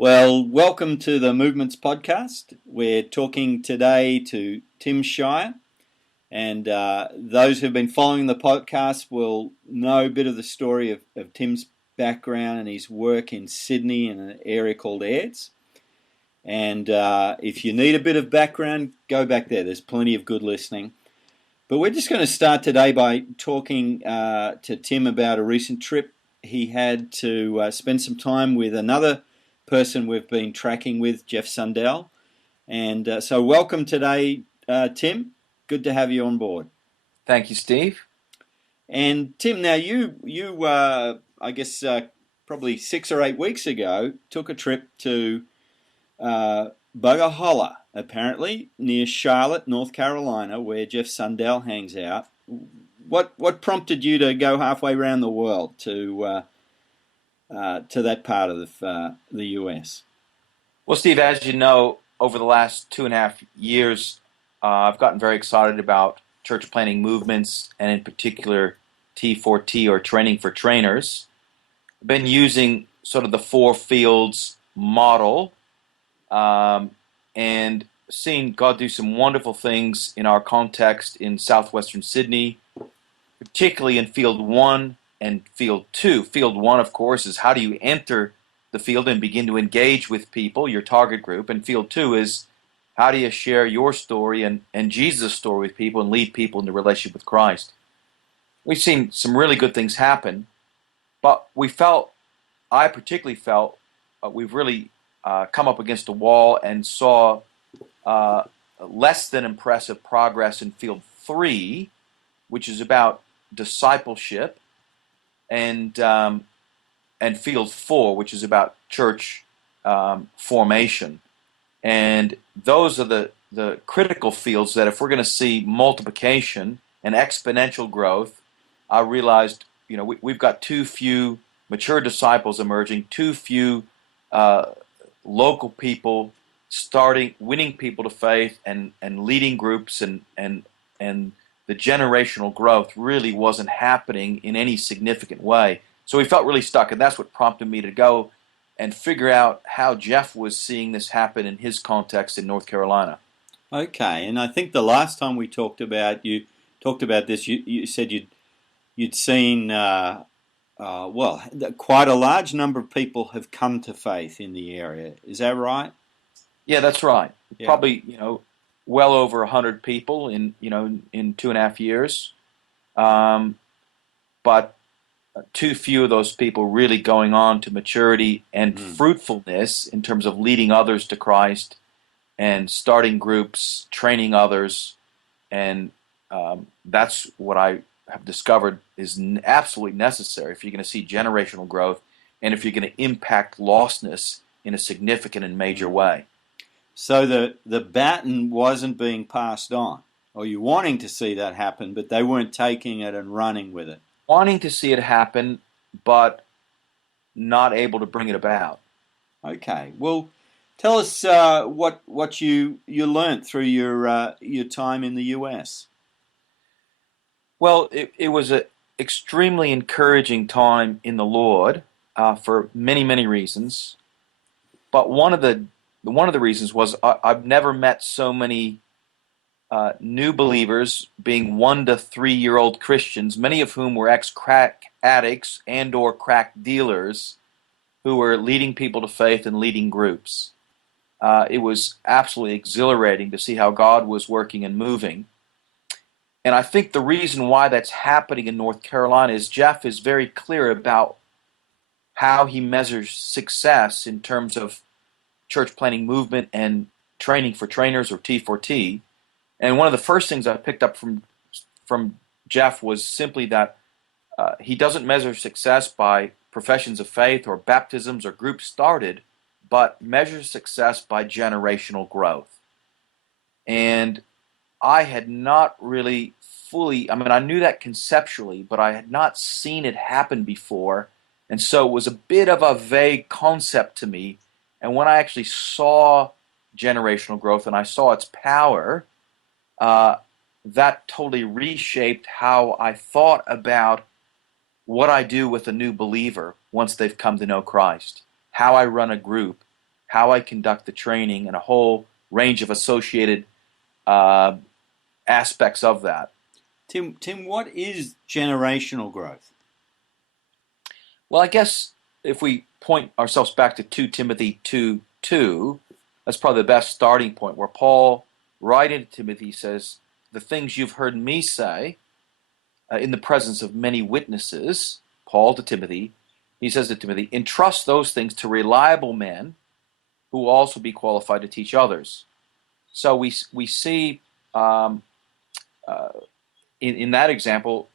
Well, welcome to the Movements Podcast. We're talking today to Tim Scheuer, and those who've been following the podcast will know a bit of the story of Tim's background and his work in Sydney in an area called Aids. And if you need a bit of background, go back there. There's plenty of good listening. But we're just going to start today by talking to Tim about a recent trip he had to spend some time with another person we've been tracking with, Jeff Sundell. And so welcome today, Tim. Good to have you on board. Thank you, Steve. And Tim, now you I guess probably 6 or 8 weeks ago, took a trip to Bugger Holler, apparently, near Charlotte, North Carolina, where Jeff Sundell hangs out. What prompted you to go halfway around the world to that part of the US? Well, Steve, as you know, over the last 2.5 years, I've gotten very excited about church planting movements, and in particular T4T, or training for trainers. I've been using sort of the four fields model and seeing God do some wonderful things in our context in southwestern Sydney, particularly in Field 1 and Field 2. Field 1, of course, is how do you enter the field and begin to engage with people, your target group. And Field 2 is how do you share your story and Jesus' story with people and lead people into relationship with Christ. We've seen some really good things happen, but I particularly felt, we've really come up against a wall and saw less than impressive progress in Field 3, which is about discipleship, and Field 4, which is about church formation. And those are the critical fields that if we're going to see multiplication and exponential growth, I realized, we've got too few mature disciples emerging, too few local people winning people to faith and leading groups, and the generational growth really wasn't happening in any significant way. So we felt really stuck, and that's what prompted me to go and figure out how Jeff was seeing this happen in his context in North Carolina. Okay, and I think the last time we talked about this, you said you'd seen quite a large number of people have come to faith in the area. Is that right? Yeah, that's right. Yeah. Probably well over 100 people in 2.5 years, but too few of those people really going on to maturity and fruitfulness in terms of leading others to Christ and starting groups, training others, and that's what I have discovered is absolutely necessary if you're going to see generational growth and if you're going to impact lostness in a significant and major way. So the baton wasn't being passed on, or you're wanting to see that happen, but they weren't taking it and running with it. Wanting to see it happen, but not able to bring it about. Okay. Well, tell us what you learned through your time in the US. Well, it was an extremely encouraging time in the Lord for many, many reasons. But one of the reasons was I've never met so many new believers, being 1 to 3 year old Christians, many of whom were ex-crack addicts and or crack dealers who were leading people to faith and leading groups. It was absolutely exhilarating to see how God was working and moving. And I think the reason why that's happening in North Carolina is Jeff is very clear about how he measures success in terms of church planting movement and training for trainers, or T4T. And one of the first things I picked up from Jeff was simply that he doesn't measure success by professions of faith or baptisms or groups started, but measures success by generational growth. And I had not really I knew that conceptually, but I had not seen it happen before. And so it was a bit of a vague concept to me. And when I actually saw generational growth and I saw its power, that totally reshaped how I thought about what I do with a new believer once they've come to know Christ, how I run a group, how I conduct the training, and a whole range of associated aspects of that. Tim, what is generational growth? Well, I guess if we point ourselves back to 2 Timothy 2:2, that's probably the best starting point, where Paul, writing to Timothy, says, the things you've heard me say in the presence of many witnesses, Paul to Timothy, he says to Timothy, entrust those things to reliable men who will also be qualified to teach others. So we see in that example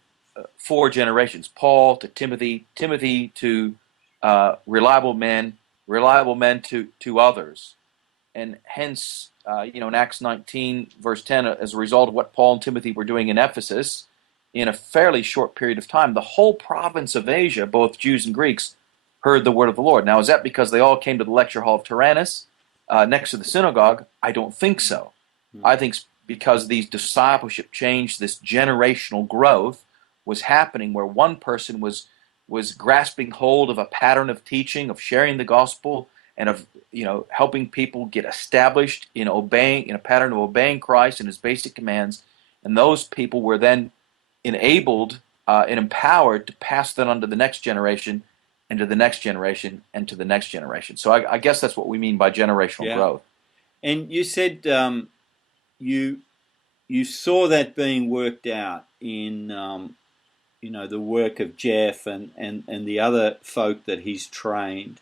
4 generations: Paul to Timothy, Timothy to reliable men to others, and hence in Acts 19 verse 10, as a result of what Paul and Timothy were doing in Ephesus, in a fairly short period of time, the whole province of Asia, both Jews and Greeks, heard the word of the Lord. Now, is that because they all came to the lecture hall of Tyrannus next to the synagogue? I don't think so. I think because these discipleship change, this generational growth was happening, where one person was grasping hold of a pattern of teaching, of sharing the gospel, and of helping people get established in a pattern of obeying Christ and his basic commands, and those people were then enabled and empowered to pass that on to the next generation, and to the next generation, and to the next generation. So I guess that's what we mean by generational growth. And you said you saw that being worked out in the work of Jeff and the other folk that he's trained.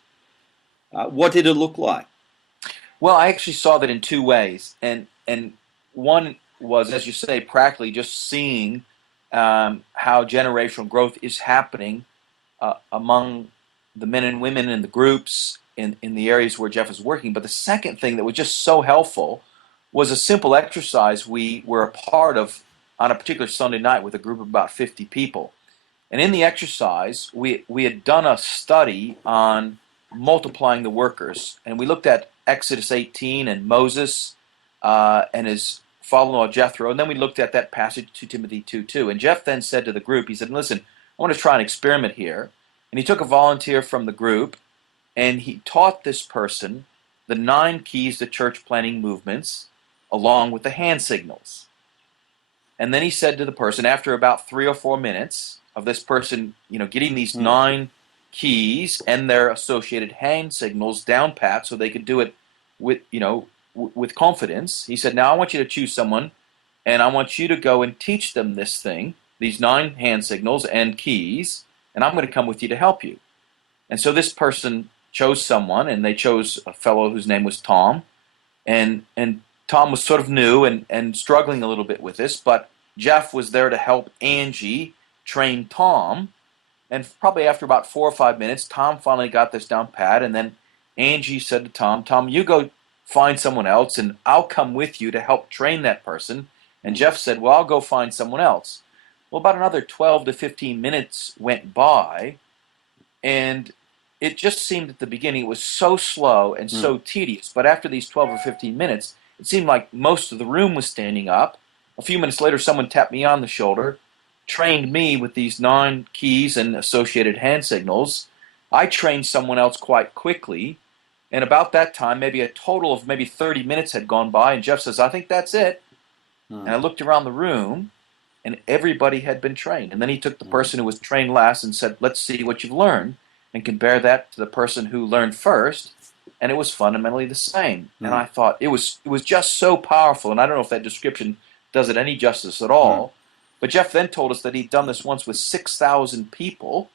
What did it look like? Well, I actually saw that in 2 ways, and one was, as you say, practically just seeing how generational growth is happening among the men and women in the groups in the areas where Jeff is working. But the second thing that was just so helpful was a simple exercise we were a part of on a particular Sunday night with a group of about 50 people. And in the exercise, we had done a study on multiplying the workers, and we looked at Exodus 18 and Moses and his father-in-law Jethro, and then we looked at that passage, 2 Timothy 2:2. And Jeff then said to the group, he said, listen, I want to try an experiment here. And he took a volunteer from the group, and he taught this person the 9 keys to church planting movements, along with the hand signals. And then he said to the person, after about 3 or 4 minutes of this person, getting these 9 keys and their associated hand signals down pat, so they could do it with confidence, he said, now I want you to choose someone, and I want you to go and teach them this thing, these 9 hand signals and keys, and I'm going to come with you to help you. And so this person chose someone, and they chose a fellow whose name was Tom, and Tom was sort of new and struggling a little bit with this, but Jeff was there to help Angie train Tom, and probably after about 4 or 5 minutes, Tom finally got this down pat, and then Angie said to Tom, you go find someone else, and I'll come with you to help train that person. And Jeff said, well, I'll go find someone else. Well, about another 12 to 15 minutes went by, and it just seemed at the beginning it was so slow and so tedious. But after these 12 or 15 minutes, it seemed like most of the room was standing up. A few minutes later, someone tapped me on the shoulder, trained me with these 9 keys and associated hand signals. I trained someone else quite quickly, and about that time, maybe a total of 30 minutes had gone by, and Jeff says, I think that's it. And I looked around the room, and everybody had been trained. And then he took the person who was trained last and said, let's see what you've learned, and compare that to the person who learned first, and it was fundamentally the same. And I thought, it was just so powerful, and I don't know if that description does it any justice at all. But Jeff then told us that he'd done this once with 6,000 people,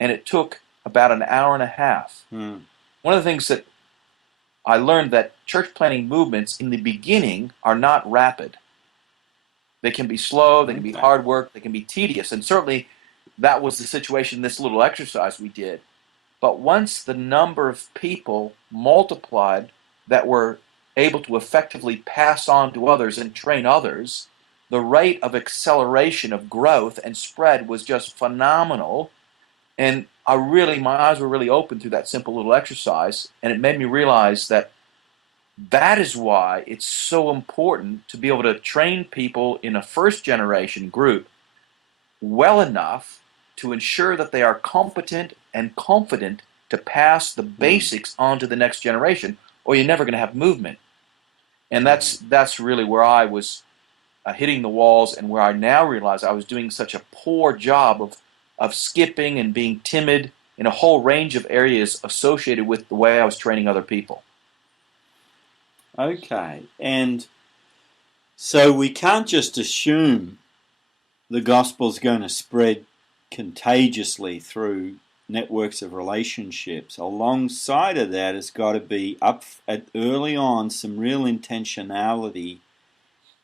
and it took about an hour and a half. One of the things that I learned, that church planting movements in the beginning are not rapid. They can be slow, they can be hard work, they can be tedious, and certainly that was the situation in this little exercise we did. But once the number of people multiplied that were able to effectively pass on to others and train others, the rate of acceleration of growth and spread was just phenomenal. And my eyes were really open through that simple little exercise, and it made me realize that is why it's so important to be able to train people in a first generation group well enough to ensure that they are competent and confident to pass the basics on to the next generation, or you're never going to have movement. And that's really where I was hitting the walls, and where I now realize I was doing such a poor job of skipping and being timid in a whole range of areas associated with the way I was training other people. Okay. And so we can't just assume the gospel's going to spread contagiously through networks of relationships. Alongside of that, it's got to be up at early on some real intentionality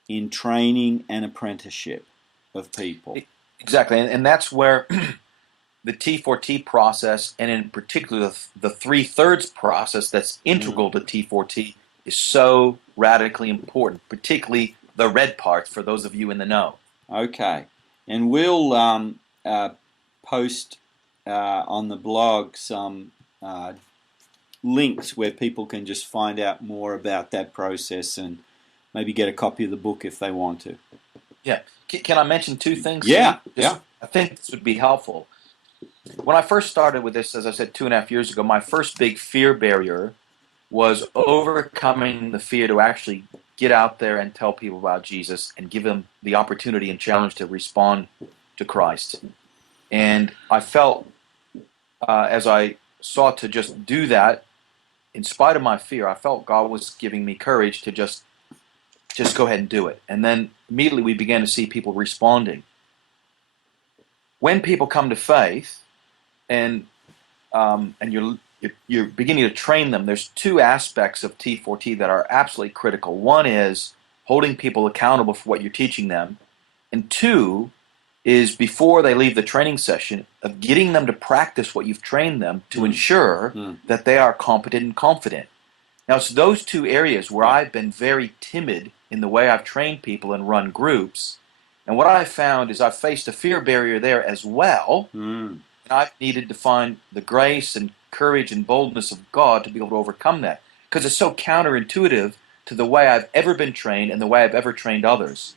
in training and apprenticeship of people. Exactly, and that's where the T4T process, and in particular the 3/3 process that's integral to T4T, is so radically important, particularly the red parts for those of you in the know. Okay, and we'll post on the blog some links where people can just find out more about that process and maybe get a copy of the book if they want to. Yeah. Can I mention two things? Yeah, yeah. I think this would be helpful. When I first started with this, as I said, 2.5 years ago, my first big fear barrier was overcoming the fear to actually get out there and tell people about Jesus and give them the opportunity and challenge to respond to Christ. And I felt, as I sought to just do that, in spite of my fear, I felt God was giving me courage to just go ahead and do it. And then immediately we began to see people responding. When people come to faith, and you're beginning to train them, there's two aspects of T4T that are absolutely critical. One is holding people accountable for what you're teaching them, and two is before they leave the training session, of getting them to practice what you've trained them to ensure that they are competent and confident. Now, it's those two areas where I've been very timid in the way I've trained people and run groups. And what I've found is I've faced a fear barrier there as well. And I've needed to find the grace and courage and boldness of God to be able to overcome that. Because it's so counterintuitive to the way I've ever been trained and the way I've ever trained others.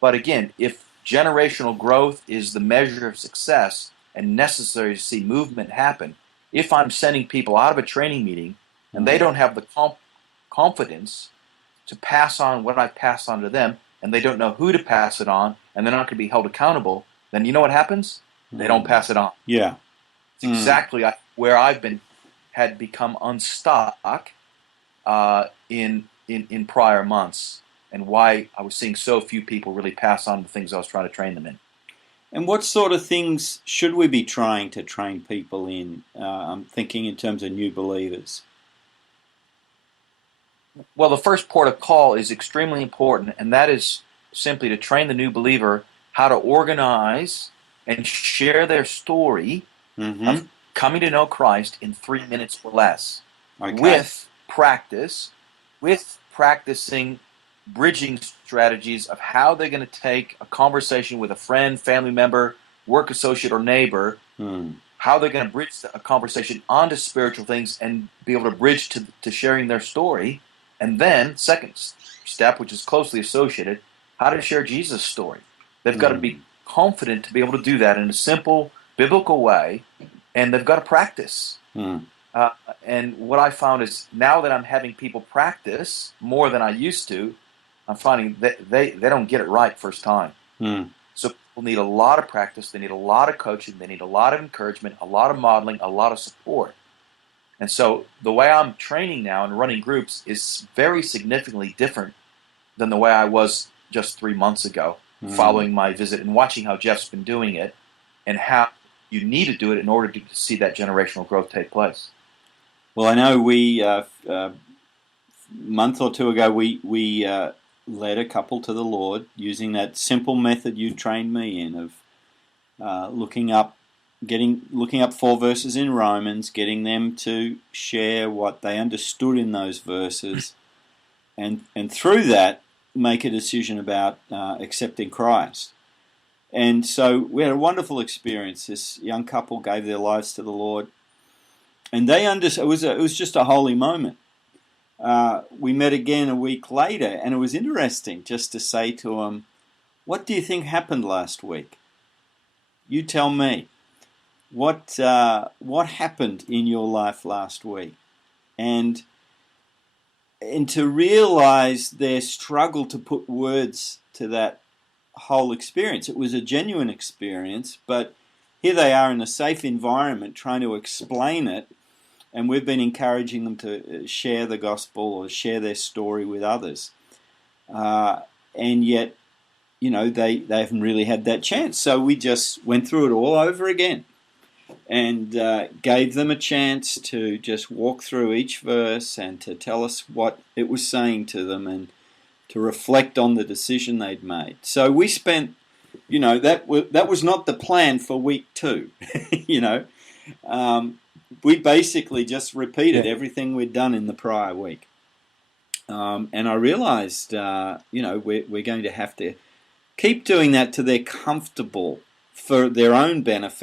But again, if generational growth is the measure of success and necessary to see movement happen, if I'm sending people out of a training meeting and they don't have the confidence to pass on what I've passed on to them, and they don't know who to pass it on, and they're not going to be held accountable, then you know what happens? They don't pass it on. Yeah. It's exactly where had become unstuck in prior months, and why I was seeing so few people really pass on the things I was trying to train them in. And what sort of things should we be trying to train people in? I'm thinking in terms of new believers. Well, the first port of call is extremely important, and that is simply to train the new believer how to organize and share their story of coming to know Christ in 3 minutes or less, with practice, with practicing bridging strategies of how they're going to take a conversation with a friend, family member, work associate, or neighbor, how they're going to bridge a conversation onto spiritual things and be able to bridge to sharing their story. And then, second step, which is closely associated, how to share Jesus' story. They've got to be confident to be able to do that in a simple, biblical way, and they've got to practice. And what I found is now that I'm having people practice more than I used to, I'm finding that they don't get it right first time. So people need a lot of practice, they need a lot of coaching, they need a lot of encouragement, a lot of modeling, a lot of support. And so the way I'm training now and running groups is very significantly different than the way I was just 3 months ago, following my visit and watching how Jeff's been doing it and how you need to do it in order to see that generational growth take place. Well, I know we, a month or two ago, we led a couple to the Lord using that simple method you trained me in of looking up 4 verses in Romans, getting them to share what they understood in those verses, and through that make a decision about accepting Christ. And so we had a wonderful experience. This young couple gave their lives to the Lord, and they understood. It was just a holy moment. We met again a week later, and it was interesting just to say to them, "What do you think happened last week? You tell me. What happened in your life last week?" And and to realize their struggle to put words to that whole experience. It was a genuine experience, but here they are in a safe environment trying to explain it, and we've been encouraging them to share the gospel or share their story with others. And yet, they haven't really had that chance. So we just went through it all over again and gave them a chance to just walk through each verse and to tell us what it was saying to them and to reflect on the decision they'd made. So we spent, that was not the plan for week 2. We basically just repeated everything we'd done in the prior week. And I realized, we're going to have to keep doing that till they're comfortable for their own benefit